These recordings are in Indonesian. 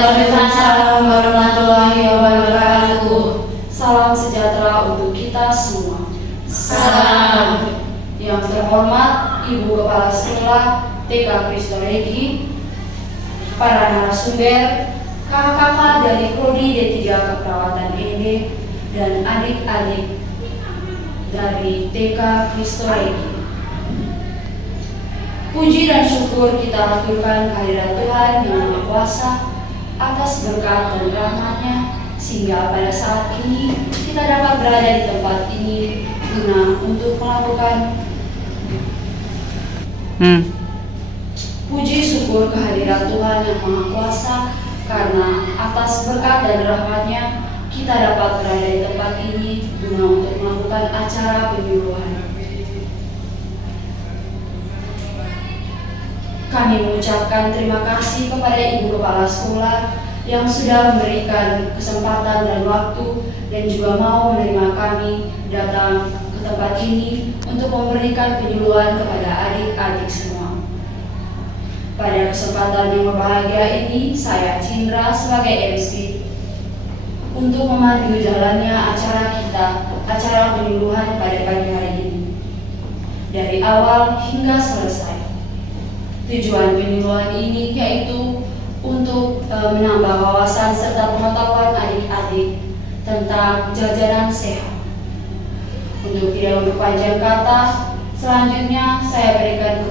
Waalaikumsalam warahmatullahi wabarakatuh. Salam sejahtera untuk kita semua. Salam. Yang terhormat Ibu Kepala Sekolah TK Kristo Regi, para narasumber, kakak-kakak dari Prodi D3 Keperawatan ED, dan adik-adik dari TK Kristo Regi. Puji dan syukur kita haturkan kehadirat Tuhan yang Maha Kuasa atas berkat dan rahmat-Nya, sehingga pada saat ini kita dapat berada di tempat ini guna untuk melakukan puji syukur kehadirat Tuhan yang Maha Kuasa, karena atas berkat dan rahmat-Nya kita dapat berada di tempat ini guna untuk melakukan acara penyuluhan. Kami mengucapkan terima kasih kepada Ibu Kepala Sekolah yang sudah memberikan kesempatan dan waktu dan juga mau menerima kami datang ke tempat ini untuk memberikan penyuluhan kepada adik-adik semua. Pada kesempatan yang berbahagia ini, saya Cindra sebagai MC untuk memandu jalannya acara kita, acara penyuluhan pada pagi hari ini, dari awal hingga selesai. Tujuan penyuluhan ini yaitu untuk menambah wawasan serta pengetahuan adik-adik tentang jajanan sehat. Untuk tidak memperpanjang kata, selanjutnya saya berikan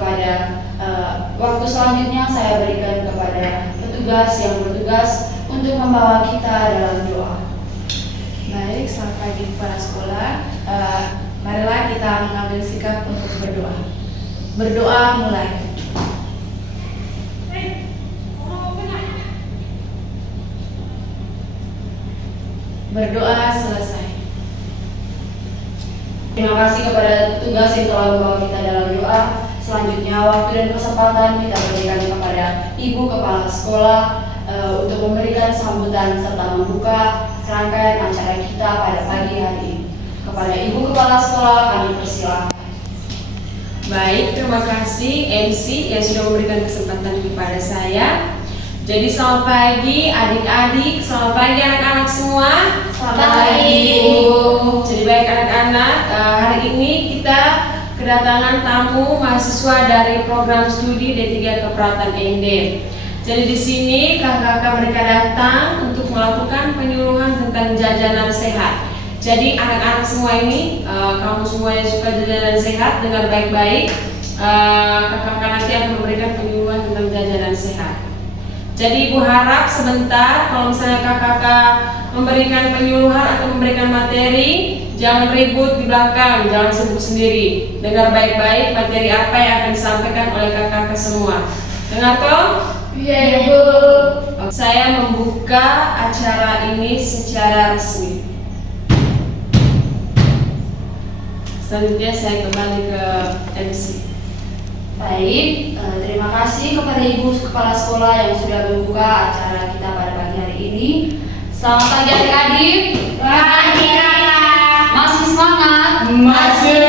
kepada petugas yang bertugas untuk membawa kita dalam doa. Baik, selamat pagi para sekolah. Marilah kita mengambil sikap untuk berdoa. Berdoa mulai. Berdoa selesai. Terima kasih kepada petugas yang telah membawa kita dalam doa. Selanjutnya waktu dan kesempatan kita berikan kepada Ibu Kepala Sekolah untuk memberikan sambutan serta membuka rangkaian acara kita pada pagi hari ini. Kepada Ibu Kepala Sekolah kami persilakan. Baik, terima kasih MC yang sudah memberikan kesempatan kepada saya. Jadi selamat pagi adik-adik, selamat pagi anak-anak semua. Selamat pagi. Jadi baik anak-anak, hari ini kita kedatangan tamu mahasiswa dari program studi D3 Keperawatan ED. Jadi di sini kakak-kakak mereka datang untuk melakukan penyuluhan tentang jajanan sehat. Jadi anak-anak semua ini, kamu semua yang suka jajanan sehat, dengar baik-baik. Kakak-kakak nanti akan memberikan penyuluhan tentang jajanan sehat. Jadi Ibu harap sebentar kalau misalnya kakak-kakak memberikan penyuluhan atau memberikan materi, jangan ribut di belakang, jangan sibuk sendiri. Dengar baik-baik materi apa yang akan disampaikan oleh kakak-kakak semua. Dengar toh? Iya, Ibu. Saya membuka acara ini secara resmi. Selanjutnya saya kembali ke MC. Baik, terima kasih kepada Ibu Kepala Sekolah yang sudah membuka acara kita pada pagi hari ini. Selamat pagi adik-adik. Pagi, Kakak. Masih semangat? Masih.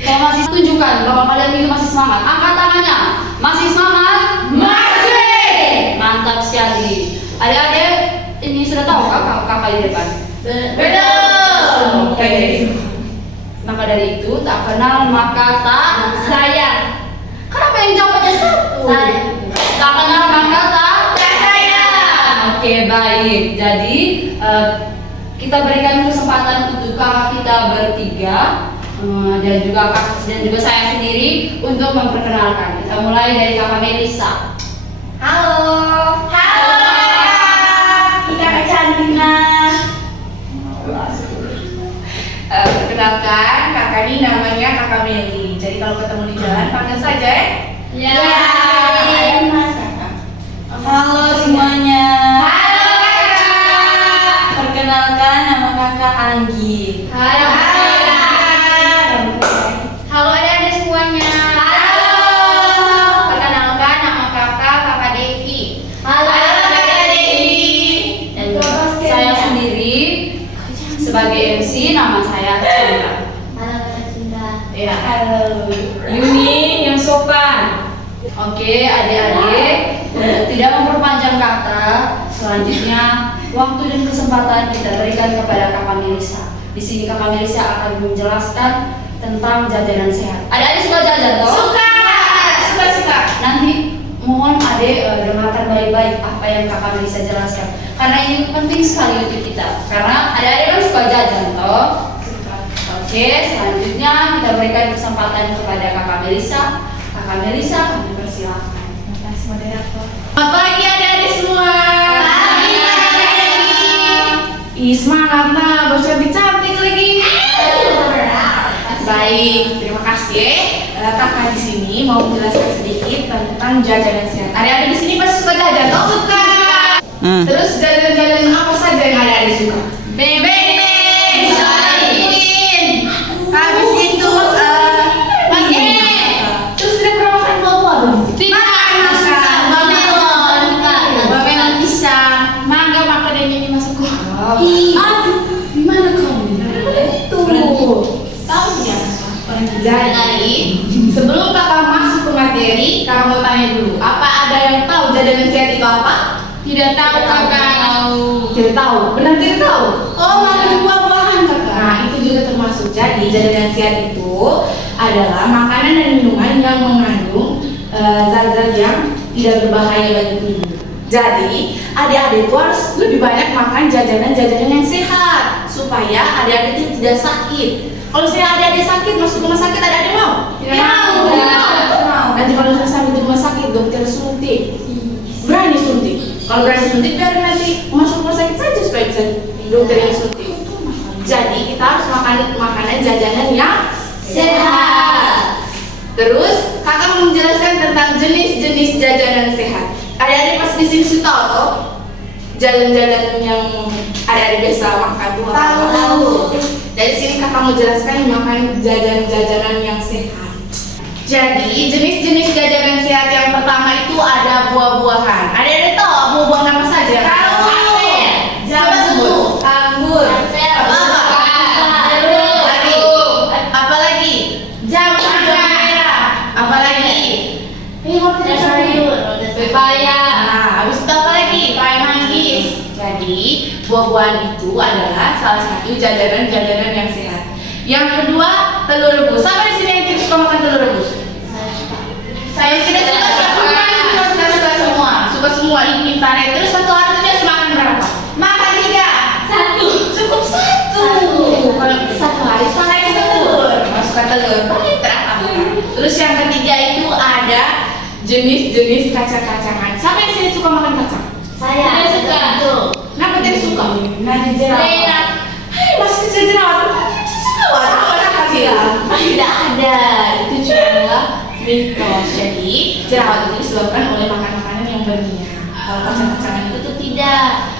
Kalau masih tunjukkan bahwa kalian itu masih semangat. Angkat tangannya. Masih semangat? Masih. Mantap sekali. Adik-adik, ini sudah tahu kakak di depan? Belum. Oke. Maka dari itu, tak kenal maka tak Sayang. Kenapa yang jawab aja satu? Sayang. Tak kenal maka tak sayang. Oke, baik. Jadi kita berikan kesempatan untuk kakak kita bertiga dan juga saya sendiri untuk memperkenalkan. Kita mulai dari kakak Melisa. Halo. Halo. Kakak Cantina. Perkenalkan, kakak ini namanya Kakak Meli. Jadi kalau ketemu di jalan panggil saja ya. Ya. Mas Kakak. Halo semuanya. Halo Kakak. Perkenalkan, nama kakak Anggi. Halo Kakak. Halo adik-adik semuanya. Halo. Perkenalkan nama Kakak Devi. Halo Kakak Devi. Dan saya sendiri sebagai MC, nama saya Chandra. Halo Kakak Cinta. Ya. Halo. Yuni yang sopan. Oke, adik-adik, Tidak memperpanjang kata, selanjutnya waktu dan kesempatan kita berikan kepada Kakak Melisa. Di sini Kakak Melisa akan menjelaskan tentang jajanan sehat. Adik-adik suka jajan toh? Suka. Nanti mohon adik dengarkan baik-baik apa yang Kakak Melisa jelaskan. Karena ini penting sekali untuk kita. Karena adik-adik kan suka jajan toh? Oke, selanjutnya kita berikan kesempatan kepada Kakak Melisa. Kakak Melisa, kami persilahkan. Terima kasih moderator. Selamat pagi adik-adik semua. Ih, semangat nah, bos cantik lagi. Baik, terima kasih. Kakak di sini mau menjelaskan sedikit tentang jajanan sehat. Adik-adik di sini pasti suka jajan, toh suka. Terus jajanan apa saja yang adik-adik suka? Bebek, salin. Habis itu terus tidak pernah makan buah-buah belum? Melon pisang, mangga makanannya ini masuk kok. Aduh, gimana kamu? Tuh, tahu ya? Jadi, sebelum kakak masuk ke materi, kakak mau tanya dulu, apa ada yang tahu jajanan sehat itu apa? Tidak tahu kakak. Tidak tahu, benar tidak tahu. Oh, makan buah-buahan kakak. Nah, itu juga termasuk. Jadi, jajanan sehat itu adalah makanan dan minuman yang mengandung zat-zat yang tidak berbahaya bagi tubuh. Jadi, adik-adik itu harus lebih banyak makan jajanan-jajanan yang sehat supaya adik-adik itu tidak sakit. Kalau saya adik-adik sakit masuk rumah sakit, adik-adik mau? Tidak mau. Nanti kalau saya sampai di rumah sakit, dokter suntik. Berani suntik. Kalau berani suntik, biar nanti masuk rumah sakit saja supaya bisa dokter yang suntik. Jadi kita harus makan makanan jajanan yang sehat. Terus kakak mau menjelaskan tentang jenis-jenis jajanan sehat. Adik-adik pas di sini suka atau jajan-jajan yang adik-adik biasa makan tuh? Tahu. Dari sini kakak mau jelaskan makan jajanan yang sehat. Jadi jenis-jenis jajanan sehat yang pertama itu ada buah-buahan. Adik-adik tahu buah-buahan apa saja? Tahu. Jambu, anggur, apalagi jambu merah, apalagi pepaya. Nah, habis itu apa lagi? Pepaya manggis. Jadi buah-buahan itu adalah salah satu jajanan-jajanan yang sehat. Yang kedua, telur rebus. Siapa di sini yang tidak suka makan telur rebus? Saya tidak suka semua. Suka semua ini tarik. Terus satu hari itu dia makan berapa? Makan 3. 1. Cukup 1. Kalau satu hari saya telur. Suka telur. Paling terakhir. Terus yang ketiga itu ada jenis-jenis kacang-kacangan. Siapa yang sini suka makan kacang? Saya suka. Kenapa tidak suka? Nanti jerawat. Hai, masih kecil jerawat. Tidak ada. Itu cuma mitos. Jadi jerawat itu disebabkan oleh makan-makanan yang berminyak. Kalau kacang-kacangan itu tuh tidak.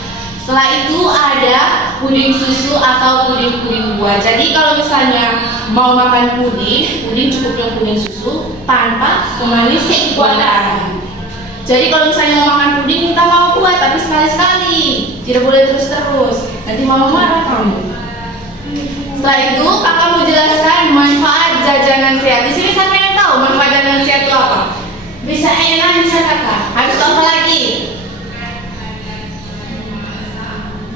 Setelah itu ada puding susu atau puding buah. Jadi kalau misalnya mau makan puding cukup yang puding susu tanpa pemanis buatan. Jadi kalau misalnya mau makan puding kita mau buat tapi sekali-sekali, tidak boleh terus-terus. Nanti mama marah kamu. Setelah itu kakak mau jelaskan manfaat jajanan sehat. Di sini siapa yang tahu manfaat jajanan sehat itu apa? Bisa enak, bisa kakak. Habis itu apa lagi?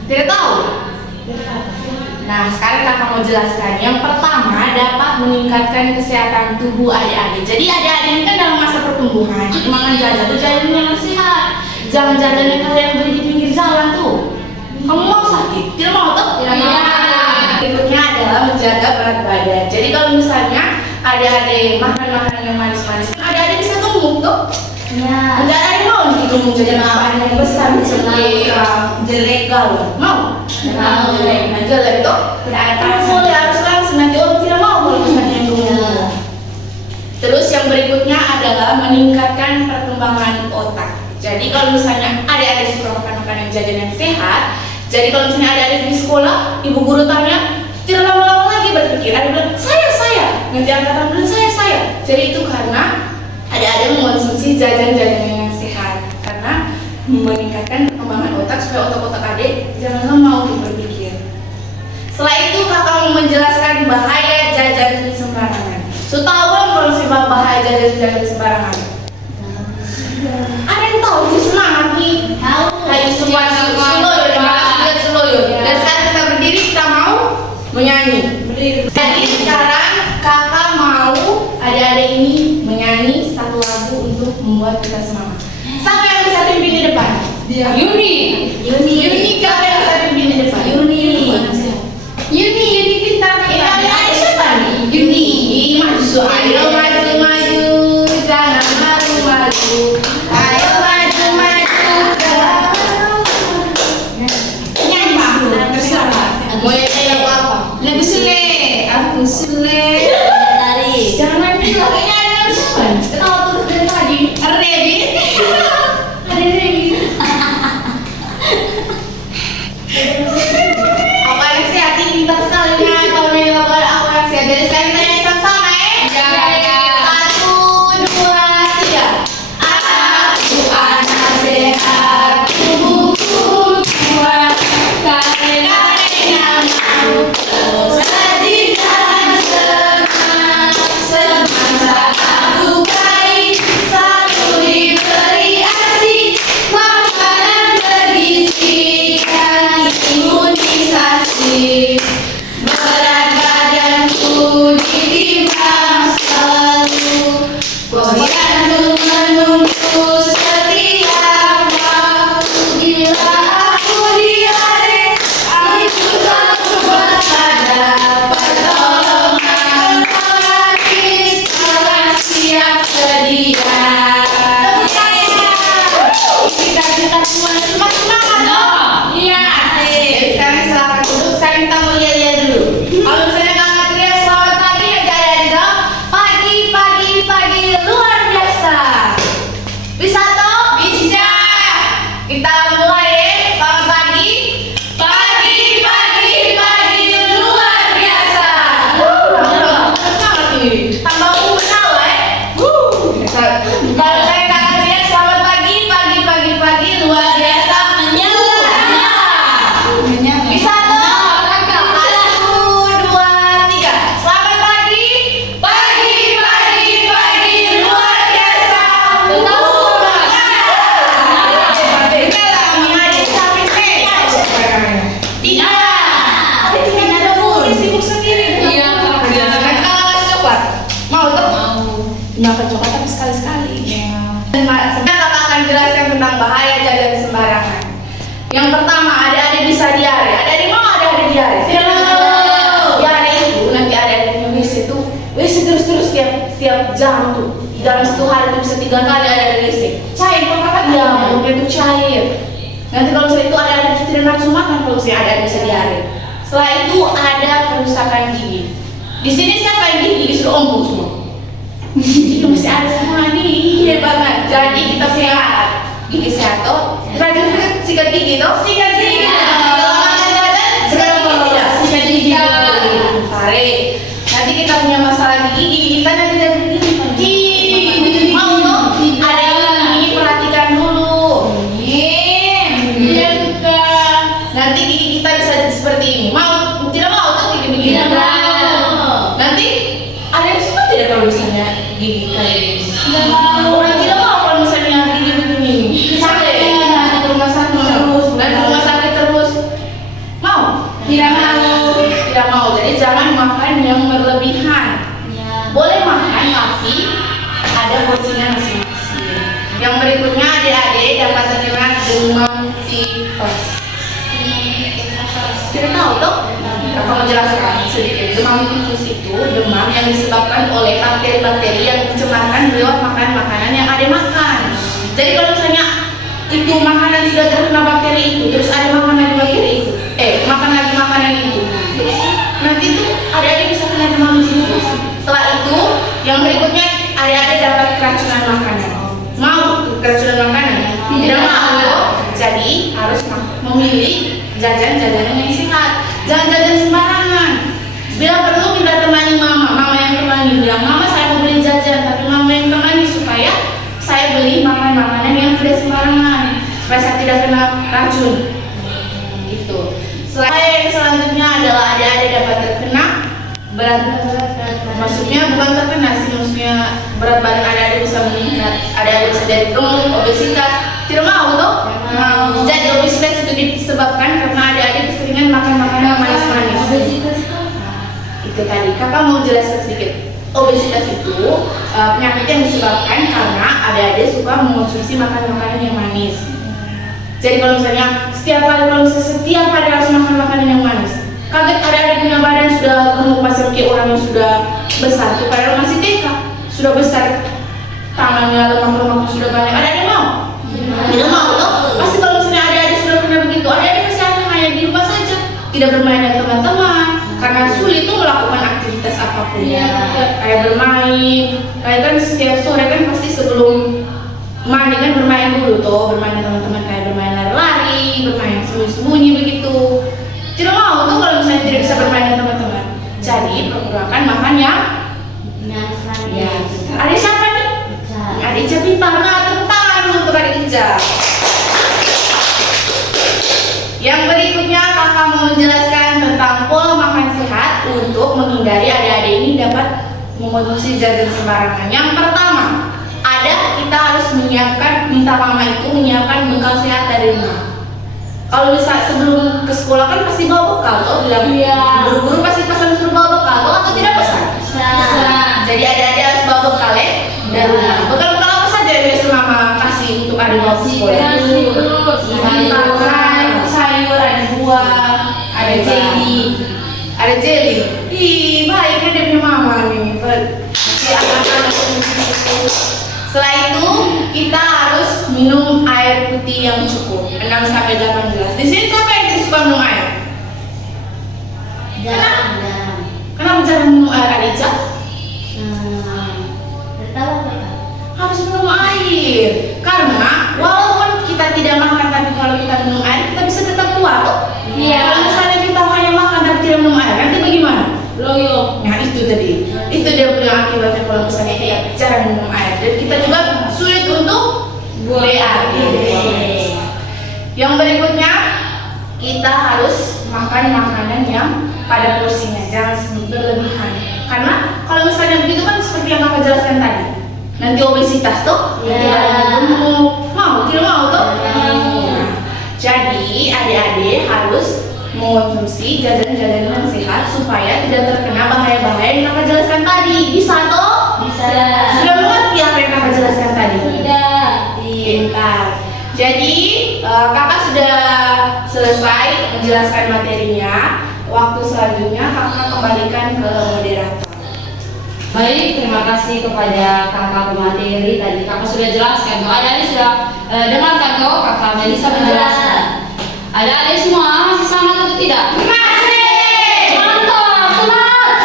Tidak tahu? Nah, sekarang kakak mau jelaskan. Yang pertama, dapat meningkatkan kesehatan tubuh adik-adik. Jadi adik-adik ini kan dalam masa pertumbuhan. Jadi makan jajan yang sehat. Jangan jajan yang kalian beli di pinggir jalan tuh. Kamu mau sakit? Tidak mau tuh? Tidak mau. Berikutnya adalah menjaga berat badan. Jadi kalau misalnya adik-adik makan makanan yang manis-manis, adik-adik bisa gemuk tuh. Ya. Enggak ada yang mau nih gemuk jadi makanan yang besar, jelek galau. Mau? Mau. Jelek tuh. Tidak ada boleh harus langsung nanti orang tidak mau kalau misalnya yang gemuk. Terus yang berikutnya adalah meningkatkan perkembangan otak. Jadi kalau misalnya adik-adik suka makan makanan jajanan sehat, jadi kalau misalnya adik-adik di sekolah, ibu guru tanya, tidak lama-lama lagi berpikir, adik bilang, saya, nanti angkatan bilang saya. Jadi itu karena adik-adik mengonsumsi jajan-jajanan yang sehat, karena meningkatkan perkembangan otak supaya otak-otak adik jangan lama untuk berpikir. Setelah itu kakak mau menjelaskan bahaya jajan sembarangan. So tahu belum kalau bahaya jajan sembarangan? Ada yang tahu? membuat kita semangat. Siapa yang bisa pimpin di depan? Yuni. Yuni, siapa yang bisa pimpin di depan? Yuni pintar. Ini ada siapa nih? Yuni, maju, ayo maju, jangan malu-malu. Ayo maju, jangan nyanyi Pak, terserah. Mau nyanyi lagu apa? Lagu Sule, aku Sule. Jangan nyanyi lagunya ada siapa? Ketawa terus dari tadi. Rebit. Ada Rebit. Aku Alexia, pintar sekali ya. Kalau nyanyi lagu aku Alexia. Jadi sekarang kita nyanyi sama-sama ya. 1, 2, 3. Aku anak sehat, tubuhku kuat, karena mampu saji dan semangat. Semasa aku bayi, selalu diberi ASI, makanan bergizi dan imunisasi. Berat badanku ditimbang selalu, posyandu menunggu setiap waktu. Bila aku diare, aku selalu waspada, pertolongan gratis telah siap sedia. Kita semua semangat dong. Iya. Jadi sekarang silakan duduk. Sekarang kita mau lihat dulu. Kalau misalnya kakak teriak selamat pagi, ya ada di dalam pagi luar biasa. Bisa toh? Bisa. Kita mulai ya. Selamat pagi. Pagi luar biasa. Tambah umur ya. Kalau saya kakak teriak selamat pagi luar biasa menyala. Bisa toh? 1, 2, 3. Selamat pagi luar biasa. Sibuk sendiri. Iya, Kak. Mau tuh? Makan coklat tapi sekali-sekali. Sekarang kakak akan jelaskan tentang bahaya jajan sembarangan. Yang pertama, adik-adik bisa diare. Adik-adik mau ada diare? Diare itu nanti adik-adik punya WC terus tiap jam tuh. Dalam 1 hari itu bisa 3 kali ada WC. Cair kalau kakak? Iya, mulutnya itu cair. Nanti kalau misalnya itu ada tidak nafsu makan, kalau misalnya ada bisa diare. Setelah itu ada kerusakan gigi. Di sini siapa yang gigi sudah ompong semua? Itu masih ada semua nih, hebat banget. Jadi kita sehat, gigi sehat toh. Rajin sikat gigi toh? Sikat gigi. Kalau makan jajan, sikat gigi tidak? Sikat gigi. Tarik. Nanti kita punya masalah gigi kita nanti dari gigi. Mau toh? Ada ini perhatikan dulu. Nanti gigi kita bisa seperti ini. Mau? Tidak mau tuh gigi begini? Nanti ada yang suka tidak kalau misalnya gigi kayak gini? Tidak mau. Orang tidak mau kalau misalnya gigi begini. Sakit. Nanti ke rumah sakit terus. Mau? Tidak mau. Tidak mau. Jadi jangan makan yang berlebihan. Boleh makan tapi ada porsinya masing-masing. Yang berikutnya adik-adik dapat terkena demam tipes. Tidak tahu toh? Aku menjelaskan sedikit. Demam tipes itu demam yang disebabkan oleh bakteri-bakteri yang mencemarkan lewat makanan yang ada makan. Jadi kalau misalnya itu makanan sudah terkena bakteri itu, terus ada makanan bakteri itu, makan lagi makanan itu, nanti itu adik-adik bisa kena demam tipes. Setelah itu, yang berikutnya adik-adik dapat keracunan makanan. Mau keracunan makanan? Tidak mau. Jadi harus memilih jajan-jajanan yang sehat. Jangan jajan sembarangan. Bila perlu kita temani mama yang temani. Bilang, mama saya mau beli jajan, tapi mama yang temani supaya saya beli makanan yang tidak sembarangan, supaya saya tidak kena racun. Gitu. Selanjutnya adalah adik-adik dapat terkena berat. Maksudnya bukan terkena sih, maksudnya berat badan adik-adik bisa meningkat. Adik-adik bisa dari gemuk, obesitas. Tidak mau toh? Mau. Jadi obesitas itu disebabkan karena adik-adik keseringan makan makanan manis-manis. Itu tadi. Kakak mau jelaskan sedikit. obesitas itu penyakit yang disebabkan karena adik-adik suka mengonsumsi makanan-makanan yang manis. Jadi kalau misalnya setiap hari harus makan makanan yang manis, kaget adik-adik punya badan sudah gemuk macam kayak orang yang sudah besar tuh, padahal masih TK sudah besar, tangannya lemak-lemak sudah banyak. Adik-adik mau? Tidak mau loh. Pasti kalau misalnya adik-adik sudah pernah begitu, adik-adik pasti akan hanya di rumah saja, tidak bermain dengan teman-teman karena sulit tuh melakukan aktivitas apapun. Kayak bermain, kayak kan setiap sore kan pasti sebelum mandi kan bermain dulu tuh, bermain dengan teman-teman, kayak bermain lari-lari, bermain sembunyi-sembunyi begitu. Tidak mau tuh kalau misalnya tidak bisa bermain dengan teman-teman. Jadi perkurakan makan yang ya. Ada siapa nih? Ada Ica pintar, nah tepuk tangan dulu untuk adik Ica. Yang berikutnya kakak mau menjelaskan tentang pola makan sehat untuk menghindari adik-adik ini dapat mengonsumsi jajan sembarangan. Yang pertama, kita harus minta mama itu menyiapkan bekal sehat dari rumah. Kalau misal sebelum ke sekolah kan pasti bawa bekal tuh, bilang guru-guru pasti pesan suruh bawa bekal tuh, atau tidak pesan? Jadi adik-adik harus bawa bekal ya dari rumah. Bekal-bekal apa saja yang biasa mama kasih untuk adik bawa ke sekolah? Sayur, ada buah, ada jelly. Ih, baiknya dia punya mama nih. Setelah itu kita harus minum air putih yang cukup 6-8 gelas. Di sini siapa yang tidak suka minum air? Kenapa jarang minum air, Adija? Harus minum air karena walaupun kita tidak makan, tapi kalau kita minum air kita bisa tetap kuat. Kalau misalnya kita hanya makan tapi tidak minum air, nanti bagaimana? Loyo. Nah itu tadi, itu dia punya akibatnya kalau misalnya kita jarang minum air, dan kita juga sulit untuk BAB. Yang berikutnya, kita harus makan makanan yang pada porsinya, jangan berlebihan. Karena kalau misalnya begitu kan seperti yang kakak jelaskan tadi, nanti obesitas tuh, tidak gemuk, tidak mau tuh. Jadi adik-adik harus mengonsumsi jajan-jajan yang sehat supaya tidak terkena bahaya-bahaya yang kakak jelaskan tadi. Bisa toh? Bisa. Sudah mengerti apa yang kakak jelaskan tadi? Tidak. Pintar. Jadi kakak sudah selesai menjelaskan materinya. Waktu selanjutnya kakak kembalikan ke moderator. Baik, terima kasih kepada kakak pemateri. Tadi kakak sudah jelaskan. Adik-adik sudah dengarkan kok kakak Melisa menjelaskan. Adik-adik semua masih semangat atau tidak? Masih! Mantap! Semangat!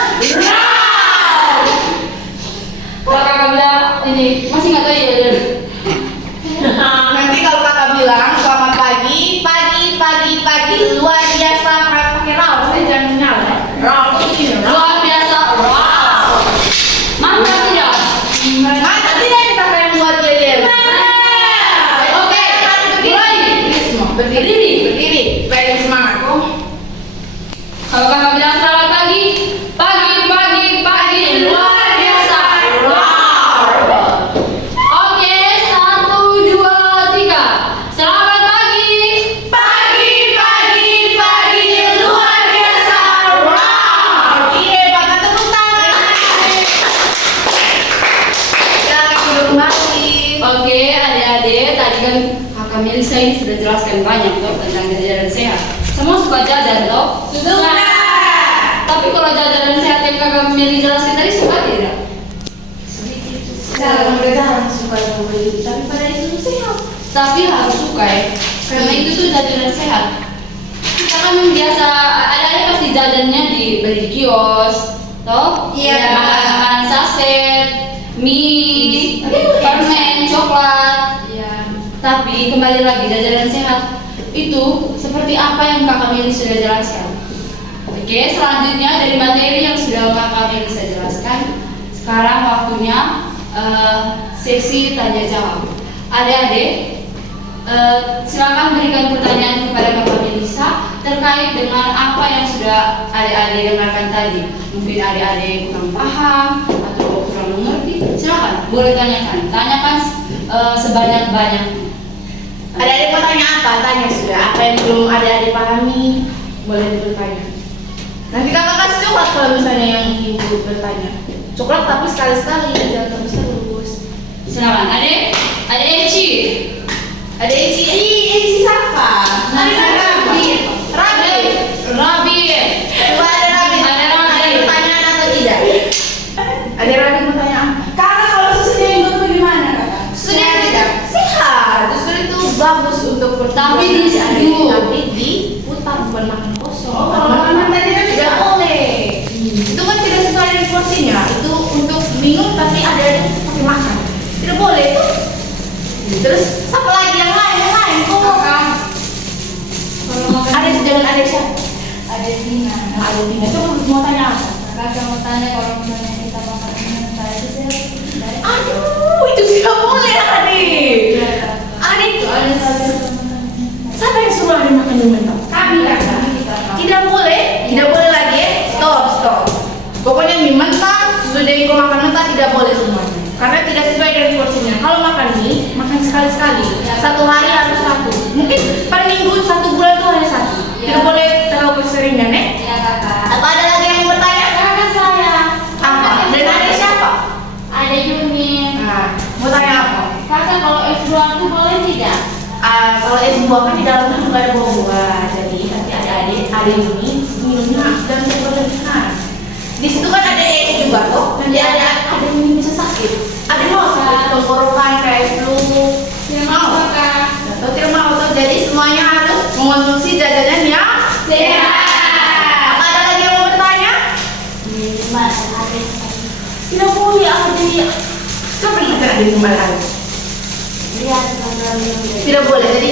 Kalau kakak bilang ini masih nggak tahu ya? Nanti kalau kakak bilang selamat pagi, pagi luar biasa, pakai raus, saya jangan nyal ya. Raus ini Luar biasa. Wow. Mantap tidak? mantap tidak ini kakak yang buat gelir. Oke, mulai. Berdiri, baik semangat. Kalau kakak bilang selamat pagi, pagi, luar biasa. Oke, 1, 2, 3. Selamat pagi, luar biasa. Iya, patah tepuk tangan. Jangan duduk lagi. Oke, adik-adik, tadi kan kakak Melisa ini sudah jelaskan banyak toh tentang jajanan sehat. Semua suka jajan toh? Suka. Tapi kalau jajanan sehat yang kakak Melisa jelaskan tadi suka tidak? Jarang suka membeli, tapi pada itu sehat. Tapi harus suka ya, karena itu tuh jajanan sehat. Kita kan biasa, adik-adik pasti jajannya dibeli di kios, toh? Iya. Makanan saset, mie, permen, coklat. Tapi kembali lagi jajanan sehat itu seperti apa yang kakak Meli sudah jelaskan. Oke, selanjutnya dari materi yang sudah kakak Meli bisa jelaskan, sekarang waktunya sesi tanya jawab. Adik-adik, silakan berikan pertanyaan kepada kakak Melisa terkait dengan apa yang sudah adik-adik dengarkan tadi. Mungkin adik-adik kurang paham atau kurang mengerti, silakan boleh tanyakan sebanyak-banyaknya. Adik-adik mau tanya apa? Tanya sudah. Apa yang belum adik-adik pahami? Boleh bertanya. Nanti kakak kasih coklat kalau misalnya yang ibu bertanya. Coklat tapi sekali-sekali, jangan terus-terus. Silakan. Ada Eci. Ada Eci siapa? Rabi. Coba ada Rabi. Ada Rabi. Ada pertanyaan atau tidak? Ada Rabi mau tanya apa? Kakak kalau susunya yang betul gimana kakak? Susunya tidak sehat. Justru itu bagus untuk pertumbuhan. Tapi diseduh. Tapi diputar bukan makan kosong. Oh, kalau makan tadi kan tidak boleh. Itu kan tidak sesuai dengan porsinya. Itu untuk minum tapi ada pakai makan. Tidak boleh itu. Terus siapa lagi yang lain? Kok ada jangan ada siapa? Ada Tina. Ada Tina. Coba mau tanya apa? Kakak mau tanya kalau misalnya kita makan mentah itu sehat. Aduh, itu tidak boleh adik. Adik, siapa yang suruh adik makan mentah? Kami kakak. Tidak boleh lagi ya. Stop. Pokoknya mie mentah, sudah kau makan mentah tidak boleh semuanya. Karena tidak sesuai dengan porsinya. Kalau makan mie, makan sekali-sekali. Satu hari harus satu. Mungkin per minggu 1 bulan itu hanya satu. Tidak boleh terlalu keseringan ya. Iya kakak. Apa ada lagi yang mau bertanya? Kakak saya. Apa? Dan ada siapa? Ada Yumin. Nah, mau tanya apa? Kakak kalau es buah itu boleh tidak? Kalau es buah kan di dalamnya juga ada buah-buah. Jadi nanti ada ini minumnya dan berlebihan. Di situ kan ada es juga kok. Nanti ada yang bisa sakit. Ada mau sakit tenggorokan kayak flu. Tidak mau kakak. Atau tidak mau atau jadi semuanya harus mengonsumsi jajanan yang sehat. Apa ada lagi yang mau bertanya? Mas, ada. Tidak boleh aku jadi siapa yang ada di rumah lain? Lihat teman-teman minum. Tidak boleh. Jadi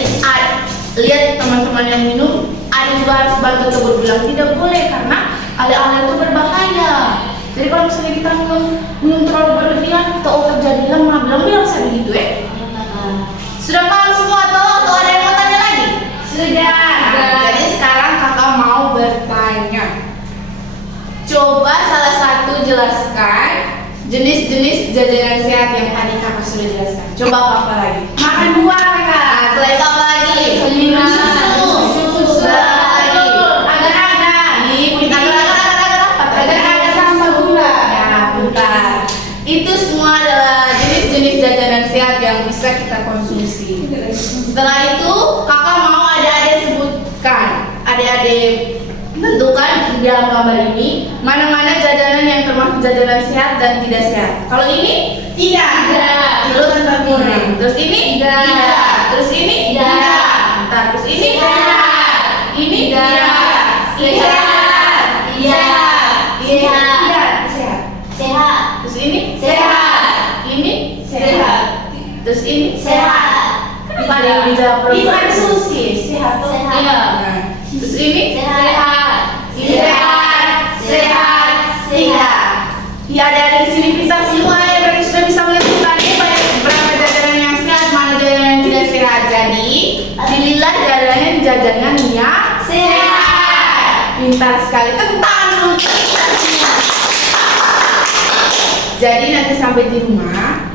lihat teman-teman yang minum, ada juga harus bantu tegur bilang tidak boleh karena ale-ale itu berbahaya. Jadi kalau misalnya kita minum terlalu berlebihan, atau terjadi lemah, bilang saya begitu ya. Sudah paham semua atau ada yang mau tanya lagi? Sudah. Jadi sekarang kakak mau bertanya. Coba salah satu jelaskan jenis-jenis jajanan sehat yang tadi kakak sudah jelaskan. Coba apa lagi? Makan buah kakak. Selain itu apa lagi? Minum susu. Sudah lagi. Agar-agar. Agar-agar tanpa gula. Ya, bentar. Itu semua adalah jenis-jenis jajanan sehat yang bisa kita konsumsi. Setelah itu kakak mau adik-adik sebutkan. Adik-adik tentukan di dalam gambar ini mana-mana jajanan yang termasuk jajanan sehat dan tidak sehat. Kalau ini tidak. Terus tentang kurang. Terus ini tidak. Terus ini tidak. Bentar. Terus ini sehat. Ini tidak. Sehat. Iya. Tidak. Sehat. Sehat. Terus ini Sehat. Ini sehat. Terus ini Sehat. Kenapa ada yang dijawab perempuan? Susi sehat tuh. Sehat. Iya. Terus ini Sehat. Sehat. Tidak. Ya ada di sini pintar semua ya, berarti sudah bisa melihat tadi banyak berapa jajanan yang sehat, mana jajanan yang tidak sehat. Jadi pilihlah jajanan yang sehat. Pintar sekali. Tentang dulu. Jadi nanti sampai di rumah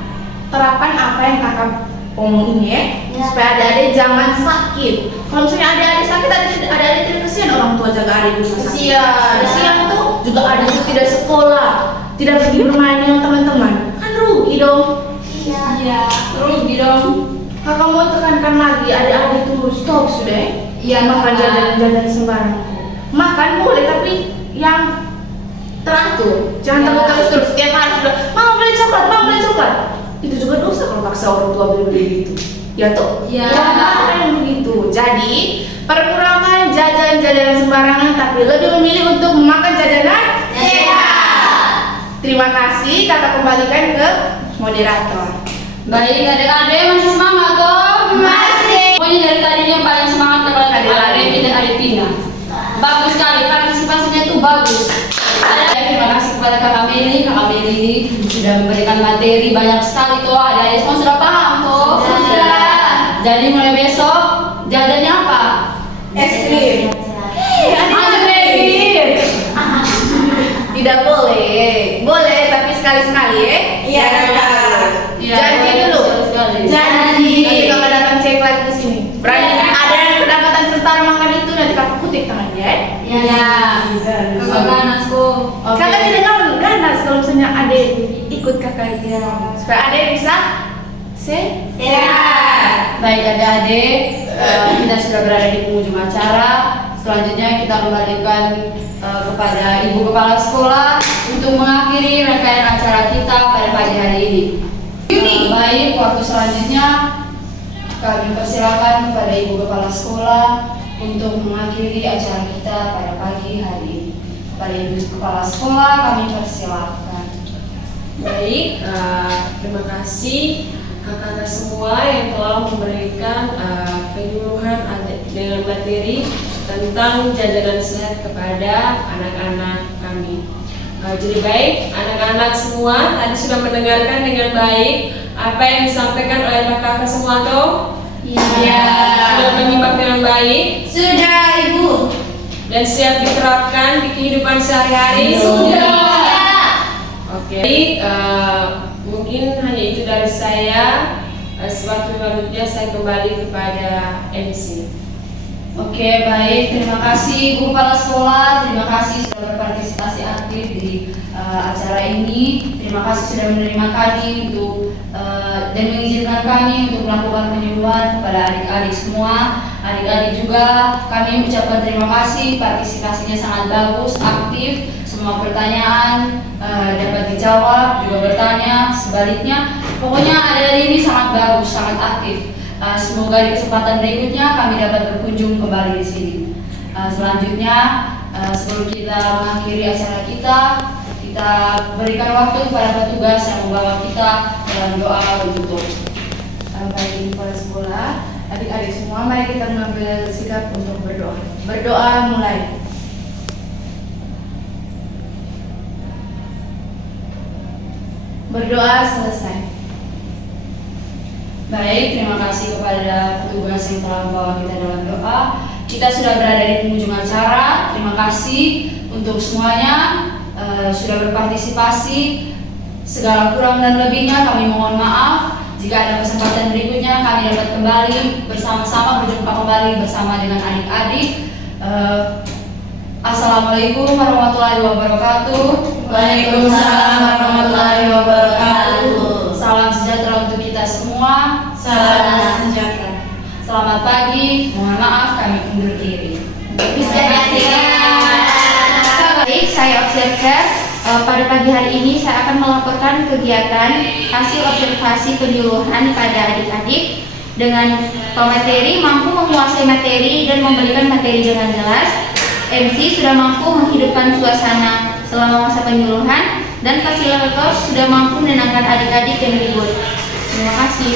terapkan apa yang kakak omongin ya, supaya adik-adik jangan sakit. Kalau misalnya adik-adik sakit, adik-adik tidak kesian orang tua jaga adik di rumah sakit. Kesian tuh juga adik itu tidak sekolah, tidak pergi bermain dengan teman-teman, kan rugi dong. Iya. Rugi dong. Kakak mau tekankan lagi, adik-adik itu stop sudah ya. Iya, makan jajan sembarang. Makan boleh tapi yang teratur, jangan terus setiap hari sudah mau beli coklat. Itu juga dosa kalau paksa orang tua beli gitu. Ya toh? Ya. Yang begitu. Jadi perkurangkan jajanan sembarangan, tapi lebih memilih untuk memakan jajanan sehat. Terima kasih, kakak kembalikan ke moderator. Baik, adik-adik masih semangat toh? Masih. Pokoknya dari tadinya paling semangat kepada Adik Remi dan Adik Tina. Bagus sekali, partisipasinya itu bagus. Terima kasih kepada Kakak Meli sudah memberikan materi banyak sekali toh. Adik-adik semua sudah paham toh? Sudah. Jadi mulai besok jajannya apa? Es krim. Ada krim. Tidak boleh. Boleh tapi sekali-sekali ya. Iya, kakak. Janji dulu. Janji. Nanti kakak datang cek lagi di sini. Berani ada yang kedapatan tentara makan itu nanti kakak kutip tangannya ya. Iya. Kakak ganasku. Oke. Kakak tidak ganas kalau misalnya adik ikut kakak dia. Supaya adik bisa sehat. Baik adik-adik, kita sudah berada di penghujung acara. Selanjutnya kita kembalikan kepada Ibu Kepala Sekolah untuk mengakhiri rangkaian acara kita pada pagi hari ini. Baik, waktu selanjutnya kami persilakan kepada Ibu Kepala Sekolah untuk mengakhiri acara kita pada pagi hari ini. Pada Ibu Kepala Sekolah kami persilakan. Baik, terima kasih kakak-kakak semua yang telah memberikan penyuluhan dengan materi tentang jajanan sehat kepada anak-anak kami. Jadi baik, anak-anak semua tadi sudah mendengarkan dengan baik apa yang disampaikan oleh kakak-kakak semua toh? Iya. Sudah menyimak dengan baik Sudah, Ibu. dan siap diterapkan di kehidupan sehari-hari? Oke. Baik, mungkin hanya itu dari saya. Selanjutnya saya kembali kepada MC. Oke, baik. Terima kasih Bu Kepala Sekolah. Terima kasih sudah berpartisipasi aktif di acara ini. Terima kasih sudah menerima kami untuk dan mengizinkan kami untuk melakukan penyuluhan kepada adik-adik semua. Adik-adik juga kami ucapkan terima kasih, partisipasinya sangat bagus, aktif. Semua pertanyaan dapat dijawab, juga bertanya sebaliknya. Pokoknya adik-adik ini sangat bagus, sangat aktif. Semoga di kesempatan berikutnya kami dapat berkunjung kembali di sini. Selanjutnya, sebelum kita mengakhiri acara kita berikan waktu kepada petugas yang membawa kita dalam doa untuk Baik Kepala Sekolah, adik-adik semua, mari kita mengambil sikap untuk berdoa. Berdoa mulai. Berdoa selesai. Baik, terima kasih kepada petugas yang telah membawa kita dalam doa. Kita sudah berada di penghujung acara. Terima kasih untuk semuanya sudah berpartisipasi. Segala kurang dan lebihnya kami mohon maaf. Jika ada kesempatan berikutnya kami dapat kembali bersama-sama berjumpa kembali bersama dengan adik-adik. Assalamualaikum warahmatullahi wabarakatuh. Waalaikumsalam warahmatullahi wabarakatuh. Salam sejahtera untuk kita semua. Salam sejahtera. Selamat pagi. Mohon maaf kami undur diri. Baik, saya observer. Pada pagi hari ini saya akan melaporkan kegiatan hasil observasi penyuluhan pada adik-adik dengan pemateri mampu menguasai materi dan memberikan materi dengan jelas. MC sudah mampu menghidupkan suasana selama masa penyuluhan dan fasilitator sudah mampu menenangkan adik-adik yang ribut. Terima kasih.